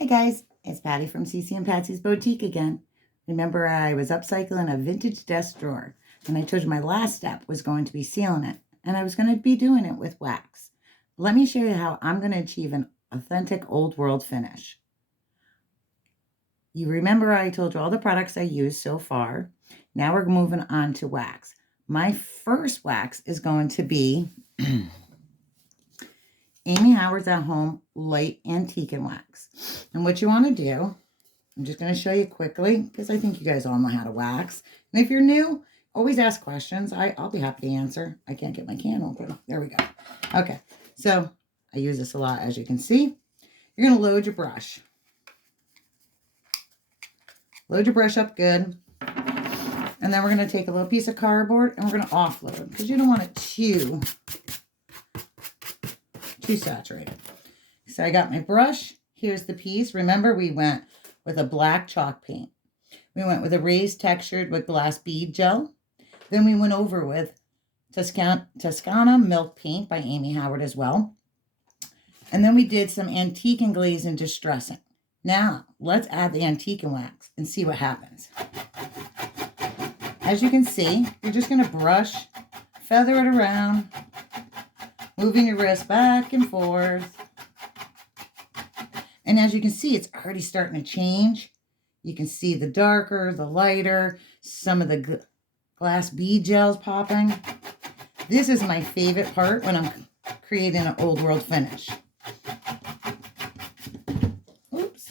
Hi guys, it's Patty from CC and Patsy's Boutique again. Remember I was upcycling a vintage desk drawer and I told you my last step was going to be sealing it and I was going to be doing it with wax. Let me show you how I'm going to achieve an authentic old world finish. You remember I told you all the products I used so far. Now we're moving on to wax. My first wax is going to be Amy Howard's At Home Light Antique and Wax. And what you want to do, I'm just going to show you quickly because I think you guys all know how to wax. And if you're new, always ask questions. I'll be happy to answer. I can't get my can open. There we go. Okay, so I use this a lot, as you can see. You're going to load your brush. Load your brush up good. And then we're going to take a little piece of cardboard and we're going to offload because you don't want it too saturated. So I got my brush. Here's the piece. Remember, we went with a black chalk paint. We went with a raised textured with glass bead gel. Then we went over with Toscana Milk Paint by Amy Howard as well. And then we did some antique and glaze and distressing. Now, let's add the antique and wax and see what happens. As you can see, you're just going to brush, feather it around, moving your wrist back and forth. And as you can see, it's already starting to change. You can see the darker, the lighter, some of the glass bead gels popping. This is my favorite part when I'm creating an old world finish. Oops.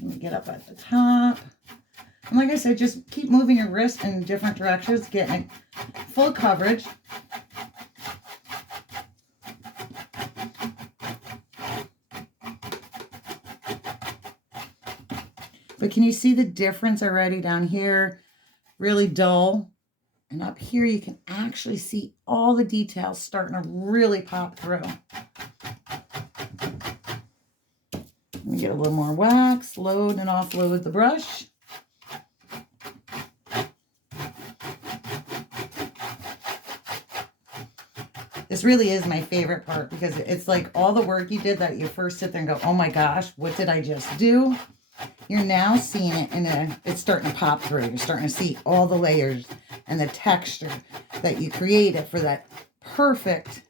Let me get up at the top. And like I said, just keep moving your wrist in different directions, getting full coverage. But can you see the difference already down here? Really dull. And up here, you can actually see all the details starting to really pop through. Let me get a little more wax, load and offload the brush. This really is my favorite part because it's like all the work you did that you first sit there and go, oh my gosh, what did I just do? You're now seeing it and it's starting to pop through. You're starting to see all the layers and the texture that you created for that perfect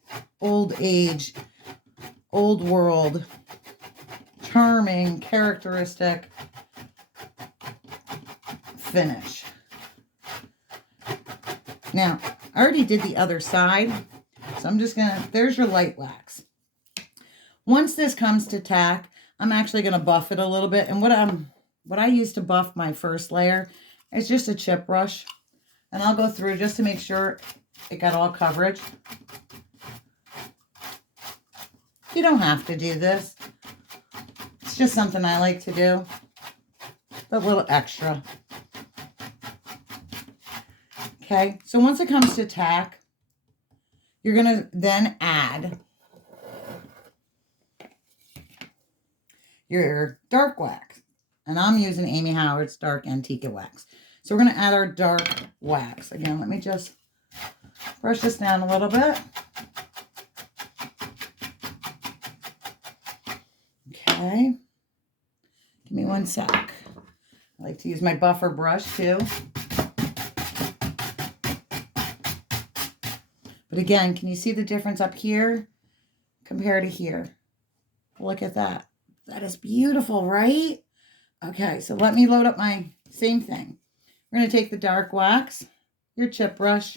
old age, old world, charming, characteristic finish. Now, I already did the other side. So I'm just going to, there's your light wax. Once this comes to tack, I'm actually going to buff it a little bit. And what I use to buff my first layer is just a chip brush. And I'll go through just to make sure it got all coverage. You don't have to do this. It's just something I like to do. A little extra. Okay, so once it comes to tack, you're going to then add your dark wax. And I'm using Amy Howard's Dark Antique Wax. So we're going to add our dark wax. Again, let me just brush this down a little bit. Okay. Give me one sec. I like to use my buffer brush too. But again, can you see the difference up here compared to here? Look at that. That is beautiful, right? Okay, so let me load up my same thing. We're going to take the dark wax, your chip brush,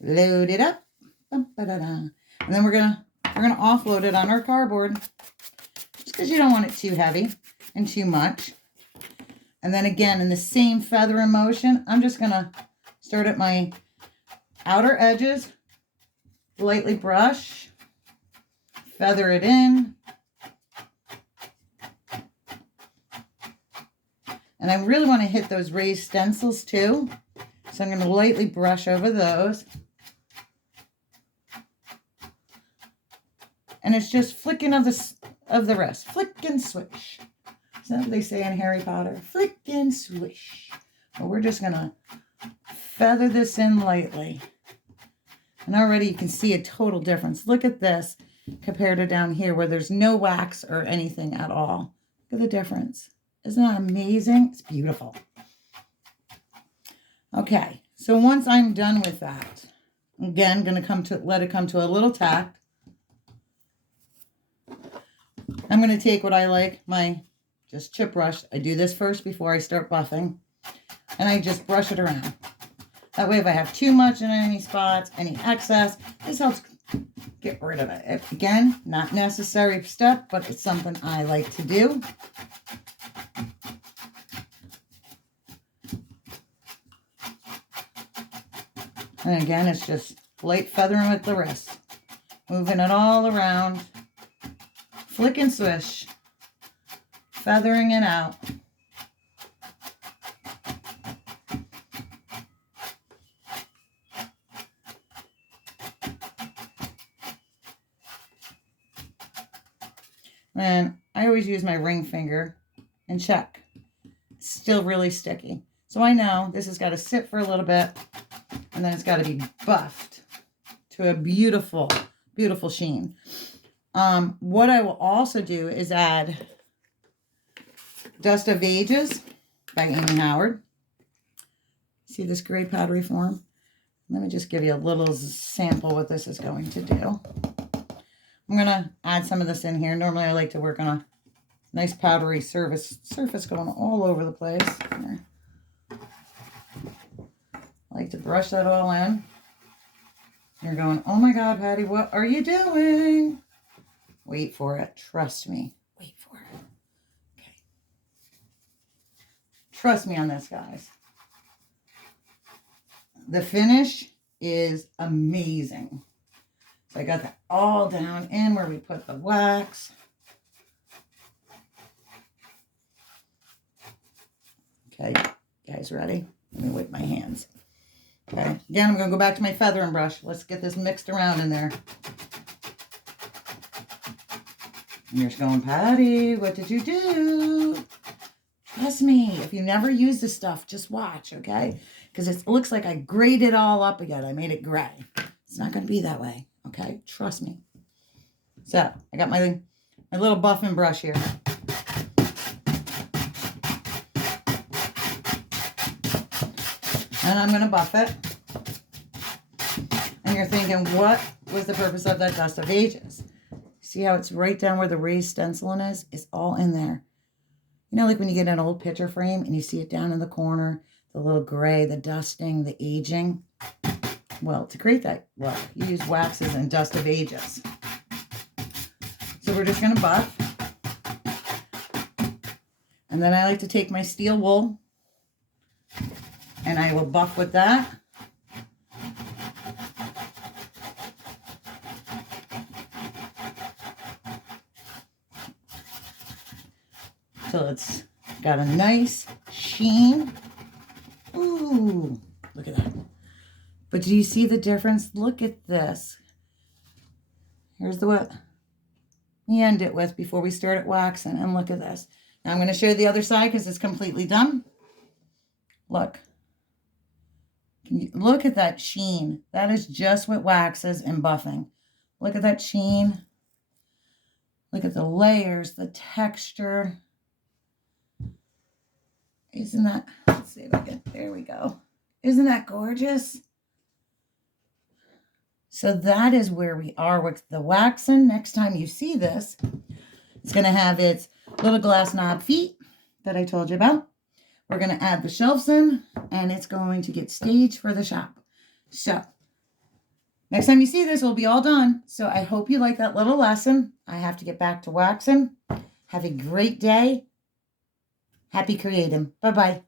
load it up. And then we're going to offload it on our cardboard. Just because you don't want it too heavy and too much. And then again, in the same feathering motion, I'm just going to start at my outer edges. Lightly brush, feather it in. And I really want to hit those raised stencils too. So I'm going to lightly brush over those. And it's just flicking of the wrist. Flick and swish. Is that what they say in Harry Potter? Flick and swish. Well, we're just going to feather this in lightly. And already you can see a total difference. Look at this. compared to down here where there's no wax or anything at all. Look at the difference. Isn't that amazing? It's beautiful. Okay, so once I'm done with that, again, going to let it come to a little tack. I'm going to take what I like, my just chip brush. I do this first before I start buffing, and I just brush it around. That way, if I have too much in any spots, any excess, this helps get rid of it. Again, not necessary step, but it's something I like to do. And again, it's just light feathering with the wrist. Moving it all around. Flick and swish. Feathering it out. And I always use my ring finger and check. It's still really sticky. So I know this has got to sit for a little bit, and then it's got to be buffed to a beautiful, beautiful sheen. What I will also do is add Dust of Ages by Amy Howard. See this gray powdery form? Let me just give you a little sample what this is going to do. I'm going to add some of this in here. Normally I like to work on a nice powdery surface going all over the place. Here. I like to brush that all in. You're going, oh my God, Patty, what are you doing? Wait for it. Trust me. Wait for it. Okay. Trust me on this, guys. The finish is amazing. So I got that all down in where we put the wax. Okay, guys, ready? Let me wipe my hands. Okay, again, I'm going to go back to my feathering brush. Let's get this mixed around in there. And you're going, Patty, what did you do? Trust me, if you never use this stuff, just watch, okay? Because it looks like I grayed it all up again. I made it gray. It's not going to be that way, okay? Trust me. So, I got my little buffing brush here. And I'm going to buff it. And you're thinking, what was the purpose of that Dust of Ages? See how it's right down where the raised stenciling is? It's all in there. You know, like when you get an old picture frame and you see it down in the corner, the little gray, the dusting, the aging. Well, to create that look, you use waxes and Dust of Ages. So we're just going to buff. And then I like to take my steel wool and I will buff with that. Till it's got a nice sheen. Ooh, look at that. But do you see the difference? Look at this. Here's the what we end it with before we start at waxing. And look at this. Now I'm going to show you the other side because it's completely done. Look. Can you look at that sheen? That is just with waxes and buffing. Look at that sheen. Look at the layers, the texture. Isn't that, let's see if I can, there we go. Isn't that gorgeous? So that is where we are with the waxing. Next time you see this, it's going to have its little glass knob feet that I told you about. We're going to add the shelves in, and it's going to get staged for the shop. So next time you see this, it'll be all done. So I hope you like that little lesson. I have to get back to waxing. Have a great day. Happy creating. Bye-bye.